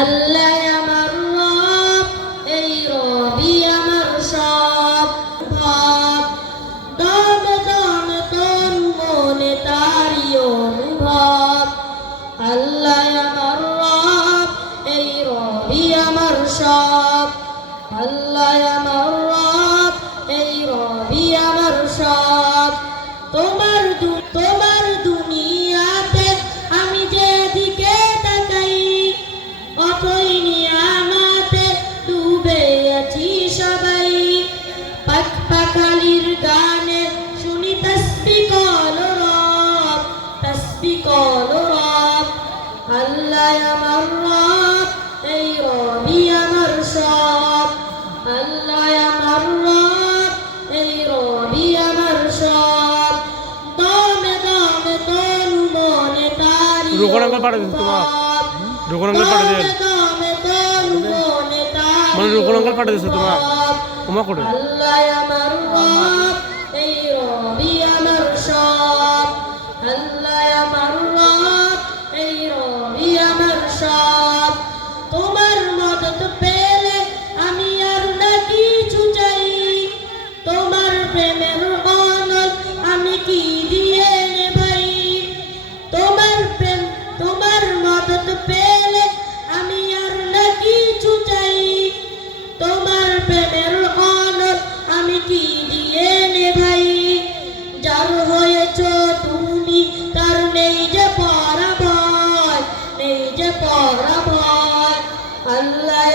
আল্লাহ আমার রব, এই রবি আমার সব ভাব, দমে দমে তন মনে তারি অনুভব। আল্লাহ আমার রব, এই রবি আমার সব। আল্লাহ আমার রব, এই রবি আমার সব। তোমার দুনিয়াতে আমি যেদিকে তাকাই, অতই নিয়ামতে ডুবে আছি সবাই। পাক পাখালির গানে শুনি তাসবিহ কলো রব, তাসবিহ কলো রব। আল্লাহ আমার রব, এই রবি আমার সব। আল্লাহ আমার রব, এই রবি আমার সব। দমে দমে তনু মনে তারি রোকন আঙ্কেল পাঠিয়ে দিয়েছে তোমার, রোকন আঙ্কেল পাঠিয়ে দিয়েছে, মানে রোকন আঙ্কেল পাঠিয়ে দিয়েছে তোমার তোমার করে। আল্লাহ আমার রব, এই রবি আমার সব। আল্লাহ আমার রব, এই রবি আমার সব। তোমার মদত পেলে আমি আর না কিছু চাই, তোমার প্রেমের অনল আমি কি দিয়ে নেভাই। তোমার মদত পেলে আমি আর না কিছু চাই, তোমার প্রেমের অনল আমি কি দিয়ে নেভাই। যার হয়েছ তুমি তার নেই যে পরাভয়, নেই যে পরাভয়। আল্লাহ